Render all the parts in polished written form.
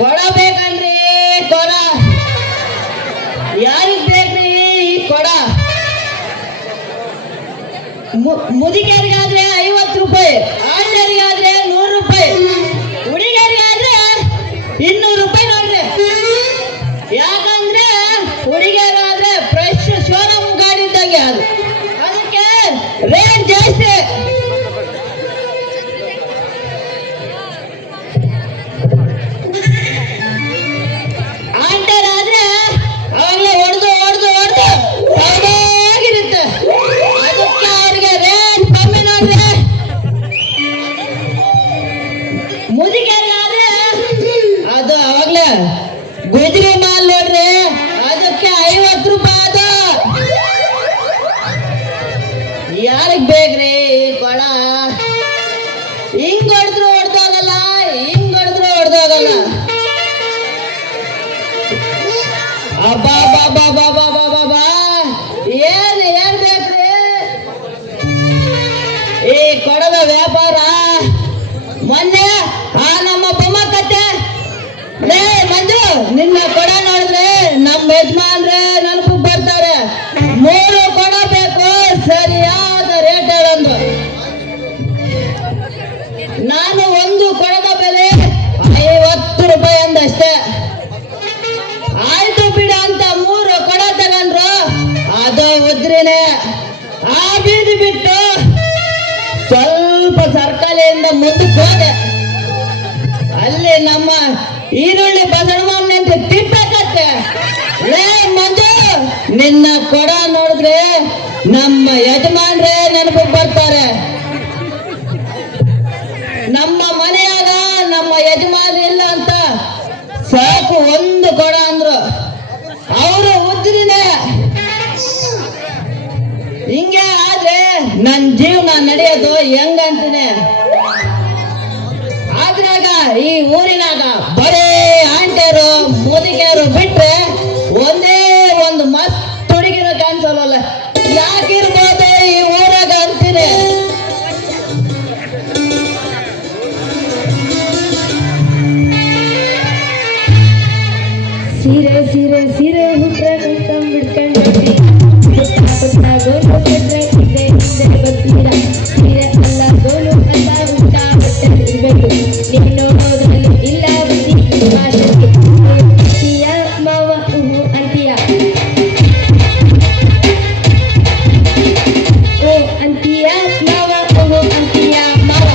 ಕೊಡ ಬೇಕನ್ರಿ ಕೊಡ ಯಾರಿಗ್ ಬೇಕ್ರಿ ಈ ಕೊಡ ಮುದುಕರಿಗಾದ್ರೆ 50 ರೂಪಾಯಿ ಆಳ್ಯರಿಗಾದ್ರೆ 100 ರೂಪಾಯಿ ಹುಡುಗಿಯರಿಗಾದ್ರೆ 200 ರೂಪಾಯಿ ನೋಡ್ರಿ ಯಾಕಂದ್ರೆ ಹುಡುಗಿಯರಾದ್ರೆ ಫ್ರೆಶ್ ಶೋರೂಮ್ ಗಾಡಿ ಇದ್ದಂಗೆ ಅದು ಅದಕ್ಕೆ ರೇಟ್ ಜಾಸ್ತಿ ಗುಜರಿ ಮಾಲ್ ನೋಡ್ರಿ ಅದಕ್ಕೆ 50 ರೂಪಾಯಿ ಅದ ಯಾರಿಗ್ ಬೇಕ್ರಿ ಕೊಡ ಹಿಂಗ್ ಹೊಡೆದ್ರು ಹೊಡೆದೋಗಲ್ಲ ಹಿಂಗ್ ಹೊಡೆದ್ರು ಹೊಡೆದೋಗಲ್ಲ ಅಬ್ಬಾ ಬಾಬಾ ಬಾಬಾ ಬಾಬಾ ಏನ್ ಬೇಕ್ರಿ ಈ ಕೊಡದ ವ್ಯಾಪಾರ ಮೊನ್ನೆ ನಮ್ಮ ಬೊಮ್ಮಕ್ಕತ್ತೆ ಲೇ ಮಂಜು ನಿನ್ನ ಕೊಡ ನೋಡಿದ್ರೆ ನಮ್ಮ ಯಜಮಾನ್ರೆ ನೆನಪು ಬರ್ತಾರೆ 3 ಕೊಡ ಬೇಕು ಸರಿಯಾದ ರೇಟ್ ಹೇಳಂದ್ರು ನಾನು ಒಂದು ಕೊಡದ ಬೆಲೆ 50 ರೂಪಾಯಿ ಅಂದಷ್ಟೇ ಆಯ್ತು ಬಿಡ ಅಂತ 3 ಕೊಡ ತಗೊಂಡ್ರು ಅದು ಉದ್ರಿನೇ ಆ ಬೀದಿ ಬಿಟ್ಟು ಸ್ವಲ್ಪ ಸರ್ಕಲಿಂದ ಮುಂದಕ್ಕೆ ಹೋದೆ ಅಲ್ಲಿ ನಮ್ಮ ಈರುಳ್ಳಿ ಬಸವಣ್ಣ ತಿಪ್ಪಕತ್ತೆ ಲೇ ಮಂಜು ನಿನ್ನ ಕೊಡ ನೋಡಿದ್ರೆ ನಮ್ಮ ಯಜಮಾನ್ರೆ ನೆನಪು ಬರ್ತಾರೆ ನಮ್ಮ ಮನೆಯಾಗ ನಮ್ಮ ಯಜಮಾನ್ ಇಲ್ಲ ಅಂತ ಸಾಕು ಒಂದು ಕೊಡ ಅಂದ್ರು ಅವರು ಉದ್ರಿನೇ ಹಿಂಗೆ ಆದ್ರೆ ನನ್ನ ಜೀವನ ನಡೆಯೋದು ಹೆಂಗಂತೀನಿ ಆದ್ರಾಗ ಈ ಊರಿನಾಗ ಬರೇ ಆಂಟಿಯರು ಮುದುಕಿಯರು ಬಿಟ್ರೆ ಒಂದೇ ಒಂದು ಮಸ್ತ್ ಹುಡುಗಿರು ಕಾಣಿಸಲ್ಲ ಯಾಕಿರ್ಬೋದು ಈ ಊರಾಗ ಅಂತೀನಿ ಸೀರೆ ಸೀರೆ ಸೀರೆ ಹುಟ್ರೆ ಬಿಡ್ಕೊಂಡು ಬರ್ತೀರಾ ಸೀರೆ ಅಲ್ಲ ಗೋಲು ಅಂತ ಹುಟ್ಟ ಬಿಟ್ಟಿರ್ಬೇಕು ನೀನು ಹೋದಲ್ಲಿ ಇಲ್ಲ ಅಂತೀಯ ಮಾವ ಅಂತೀಯ ಓ ಅಂತೀಯ ಮಾವ ಅಂತೀಯ ಮಾವ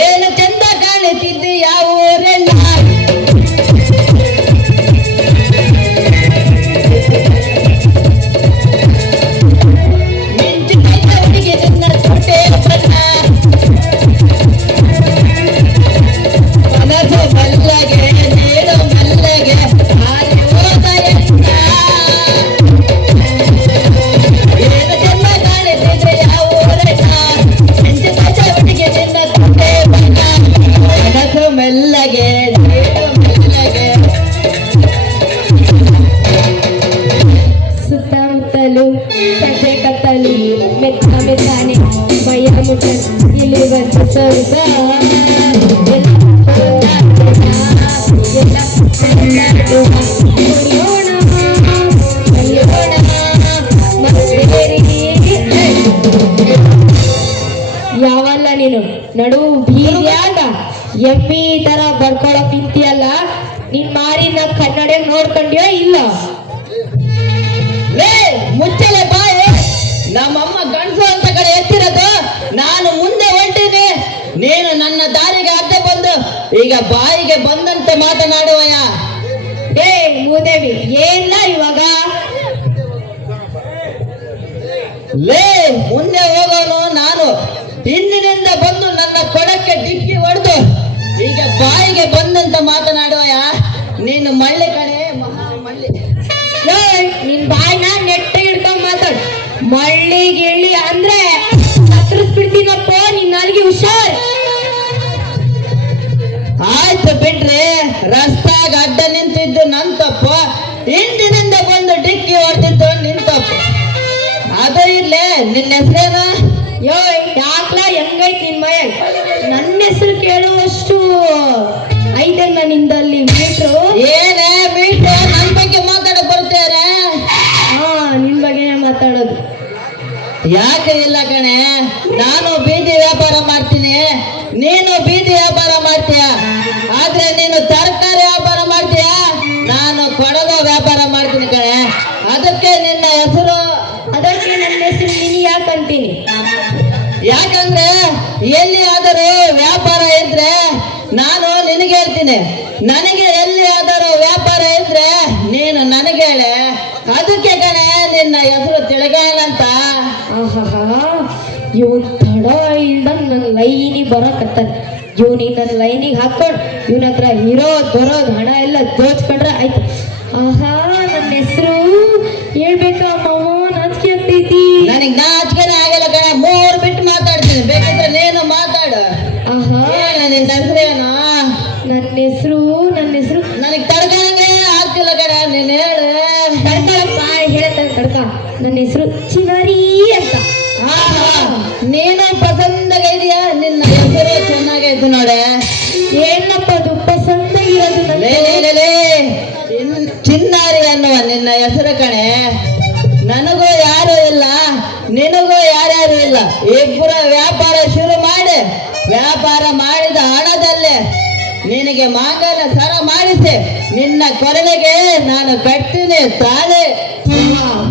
ಏನು ಚಂದ ಕಾಣುತ್ತಿದ್ದೆ ಯಾವ ಊರೆಲ್ಲ ಸುತ್ತಮುತ್ತಲು ಕತೆ ಕತ್ತಲು ಮೆತ್ತ ಮೆತ್ತಾನೆ ಭಯ ಮುಟ್ಟ ಇಲ್ಲಿ ಬಂದು ಸ್ವಲ್ಪ ಯಾವಲ್ಲ ನೀನು ನಡು ಬೀರ್ಯಾಗ ಎಮ್ಮಿ ತರ ಬರ್ಕೊಳಕ್ ನಿಂತಿಯಲ್ಲ ನೀನ್ ಮಾರಿನ ಕನ್ನಡ ನೋಡ್ಕೊಂಡ್ಯೋ ಇಲ್ಲ ಲೇ ಮುಚ್ಚಲೆ ಬಾಯಿ ನಮ್ಮಮ್ಮ ಗಂಡಸು ಅಂತ ಕಡೆ ಎತ್ತಿರೋದು ನಾನು ಮುಂದೆ ಹೊಂಟಿನಿ ನೀನು ನನ್ನ ದಾರಿಗೆ ಅಡ್ಡ ಬಂದು ಈಗ ಬಾಯಿಗೆ ಬಂದಂತೆ ಮಾತನಾಡುವಯ್ಯ ಭೂದೇವಿ ಏನ ಇವಾಗ ಲೇ ಮುಂದೆ ಹೋಗೋನು ನಾನು, ಹಿಂದಿನಿಂದ ಬಂದು ನನ್ನ ಕೊಡಕ್ಕೆ ಡಿಕ್ಕಿ ಹೊಡೆದು ಈಗ ಬಾಯಿಗೆ ಬಂದಂತ ಮಾತನಾಡುವಯ ನೀನು ಮಳ್ಳಿ ಕಣೆ, ಮಹಾ ಮಳ್ಳಿ. ನಿನ್ ಬಾಯ್ನ ನೆಟ್ಟ ಹಿಡ್ಕೊಂಡ್ ಮಾತಾಡ್. ಮಳ್ಳಿ ಗಿಳ್ಳಿ ಅಂದ್ರೆ ಕತ್ತರಿಸ್ಬಿಡ್ತೀನಪ್ಪ ನಿನ್ ನಾಲ್ಗೆ ಹುಷಾರ್. ಆಯ್ತು ಬಿಡ್ರಿ, ರಸ್ತಾಗ ಅಡ್ಡ ನಿಂತಿದ್ದು ನನ್ ತಪ್ಪು, ಹಿಂದಿನಿಂದ ಬಂದು ಡಿಕ್ಕಿ ಹೊಡೆದಿದ್ದು ನಿನ್ ತಪ್ಪು. ಅದು ಇರ್ಲೇ, ನಿನ್ನ ಹೆಸರೇನು? ಯಾಕ್ಲ ಹೆಂಗೈತ್ ನಿನ್ ಮಯ? ನನ್ನ ಹೆಸರು ಕೇಳುವಷ್ಟು ಐತೆ ನಿಂದಲ್ಲಿ ಮೀಟ್ರು. ಏನೇ ಮೀಟ್ರು? ನನ್ ಬಗ್ಗೆ ಮಾತಾಡಕ್ ಬರ್ತೇನೆ? ಹಾ, ನಿನ್ ಬಗ್ಗೆನೇ ಮಾತಾಡೋದು. ಯಾಕೆ ಇಲ್ಲ ಕಣೆ, ನಾನು ಬೀದಿ ವ್ಯಾಪಾರ ಮಾಡ್ತೀನಿ, ನೀನು ಬೀದಿ ವ್ಯಾಪಾರ ಮಾಡ್ತೀಯ. ಆದ್ರೆ ನೀನು ತರಕಾರಿ ವ್ಯಾಪಾರ ಮಾಡ್ತೀಯ, ನಾನು ಕೊಡದ ವ್ಯಾಪಾರ ಮಾಡ್ತೀನಿ ಕಣೆ. ಅದಕ್ಕೆ ನಿನ್ನ ಹೆಸರು? ಅದಕ್ಕೆ ನನ್ನ ಹೆಸರು ನೀನು ಯಾಕಂತೀನಿ? ಯಾಕಂದ್ರೆ ಎಲ್ಲಿ ಆದರೂ ವ್ಯಾಪಾರ ಇದ್ರೆ ನಾನು ನಿನಗೆ ಹೇಳ್ತೀನಿ, ನನಗೆ ಎಲ್ಲಿ ಆದರೂ ವ್ಯಾಪಾರ ಇದ್ರೆ ನೀನು ನನಗೆ ಹೇಳೆ. ಅದಕ್ಕೆ ಕಣೆ ನಿನ್ನ ಹೆಸರು ತಿಳಗಾಯಲಂತ. ಆಹಾ, ಇವನ್ ತಡ ಇಲ್ದಂಗ್ ನನ್ನ ಲೈನಿಗೆ ಬರಕತ್ತಾನೆ. ಇವನಿ ನನ್ನ ಲೈನಿಗೆ ಹಾಕೊಂಡು ಇವನ ಹತ್ರ ಇರೋದ್ ಬರೋದ್ ಹಣ ಎಲ್ಲ ದೋಚ್ಕೊಂಡ್ರೆ ಆಯ್ತು. ಆಹಾ, ನನ್ನ ಹೆಸರು ಹೇಳ್ಬೇಕಾ ಮಾವ? ನಾಚಿಕೆ ಆಗ್ತೈತಿ. ನನಗ್ ನಾಚಿಕೆನೇ ಆಗಲ್ಲ ಕಣೆ, ಮೂರ್ ಬಿಟ್ಟು ಮಾತಾಡ್ತೀನಿ, ಬೇಕಿದ್ರೆ ನೀನು ಮಾತಾಡು. ಆಹಾ, ನಿನ್ನ ಹೆಸರೇನು? ನನ್ನ ಹೆಸರು ನನಗ್ ತಡ್ಕೊಂಡಂಗೆ ಆಗ್ತಿಲ್ಲ ಕಣೆ, ನೀನ್ ಹೇಳು. ತಡ್ಕೊಳಪ್ಪ, ಹೇಳ್ತಾನೆ ತಡ್ಕ. ನನ್ನ ಹೆಸರು ಚಿನಾರಿ ಅಂತ. ಆಹಾ, ನೀನು ಪಸಂದಾಗಿದೆಯಾ? ನಿನ್ನ ಹೆಸರು ಚೆನ್ನಾಗೈತೆ ನೋಡೆ. ಏನಪ್ಪ ಅದು ಪಸಂದಾಗಿರೋದು? ಲೇ ಲೇ ಲೇ, ಚಿನ್ನಾರಿ ಅನ್ನುವ ನಿನ್ನ ಹೆಸರು ಕಣೆ. ನನಗೂ ಯಾರು ಇಲ್ಲ, ನಿನಗೂ ಯಾರ್ಯಾರು ಇಲ್ಲ. ಇಬ್ಬರ ವ್ಯಾಪಾರ ಶುರು ಮಾಡಿ, ವ್ಯಾಪಾರ ಮಾಡಿದ ಹಣದಲ್ಲೇ ನಿನಗೆ ಮಾಂಗಲ್ಯ ಸರ ಮಾಡಿಸಿ ನಿನ್ನ ಕೊರಳಿಗೆ ನಾನು ಕಟ್ತೀನಿ ತಾಳೆ.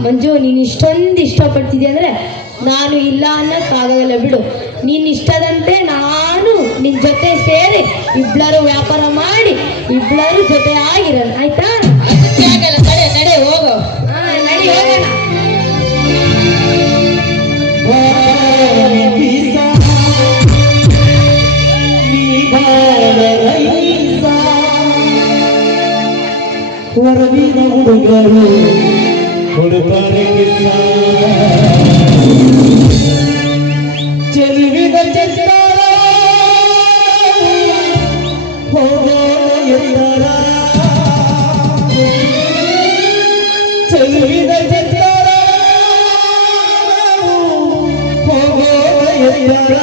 ಮಂಜು, ನೀನು ಇಷ್ಟೊಂದು ಇಷ್ಟಪಡ್ತಿದ್ಯ ಅಂದ್ರೆ ನಾನು ಇಲ್ಲ ಅನ್ನಕ್ಕಾಗಲ್ಲ ಬಿಡು. ನೀನ್ ಇಷ್ಟದಂತೆ ನಾನು ನಿನ್ ಜೊತೆ ಸೇರಿ ಇಬ್ಬರು ವ್ಯಾಪಾರ ಮಾಡಿ ಇಬ್ಬರು ಜೊತೆ ಆಗಿರೋಣ, ಆಯ್ತಾ? ಅದಕ್ಕೆ ಆಗಲ್ಲ, ನಡೆ ನಡೆ ಹೋಗು. ನಡಿ ಹೋಗೋಣ. ವರವಿನ ಹುಡುಗರು ಹುಡುಗರೆ ಚೆಲುವಿನ ಚಂದರ ಹೋಗೋಣ ಎತ್ತರ, ಚೆಲುವಿನ ಚಂದರ ಹೋಗೋಣ ಎತ್ತರ.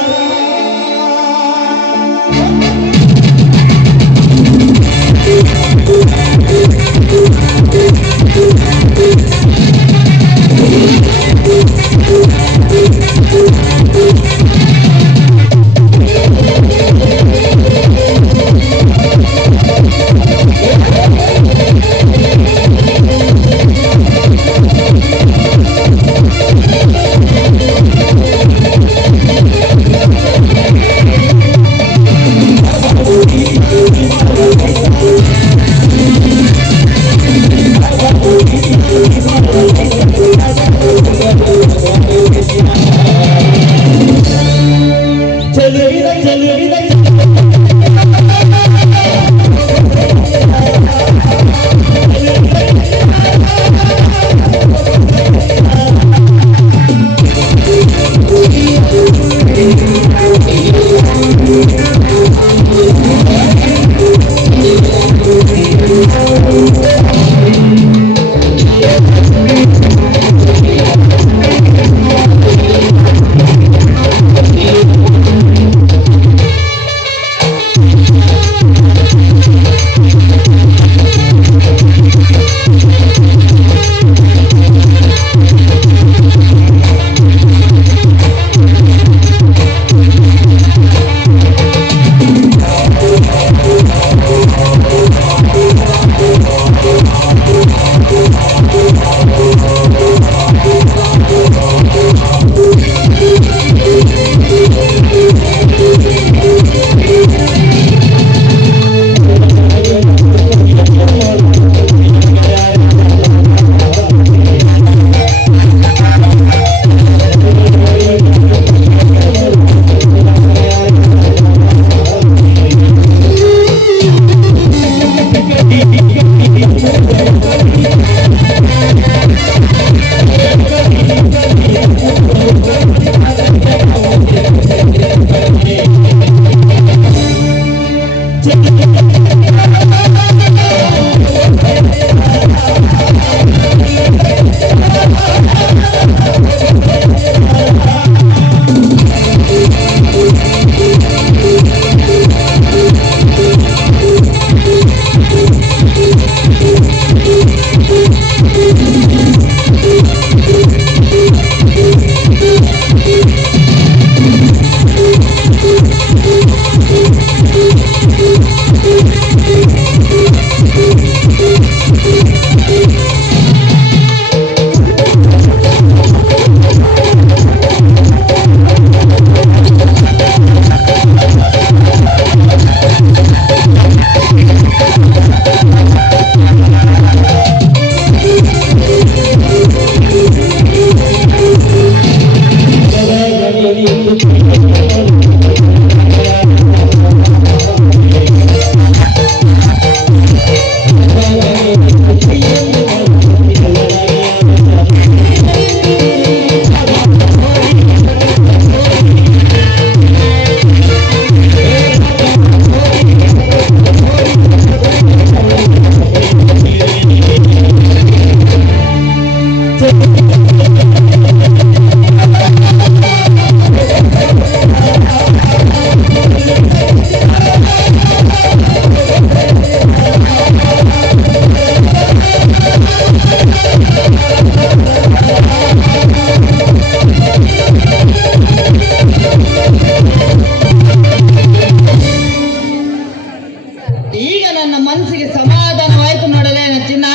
ಈಗ ನನ್ನ ಮನಸ್ಸಿಗೆ ಸಮಾಧಾನವಾಯ್ತು ನೋಡಲೇ ಚಿನ್ನ.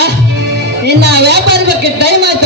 ಇನ್ನ ವ್ಯಾಪಾರ ಬಗ್ಗೆ ಟೈಮ್ ಆಯ್ತು.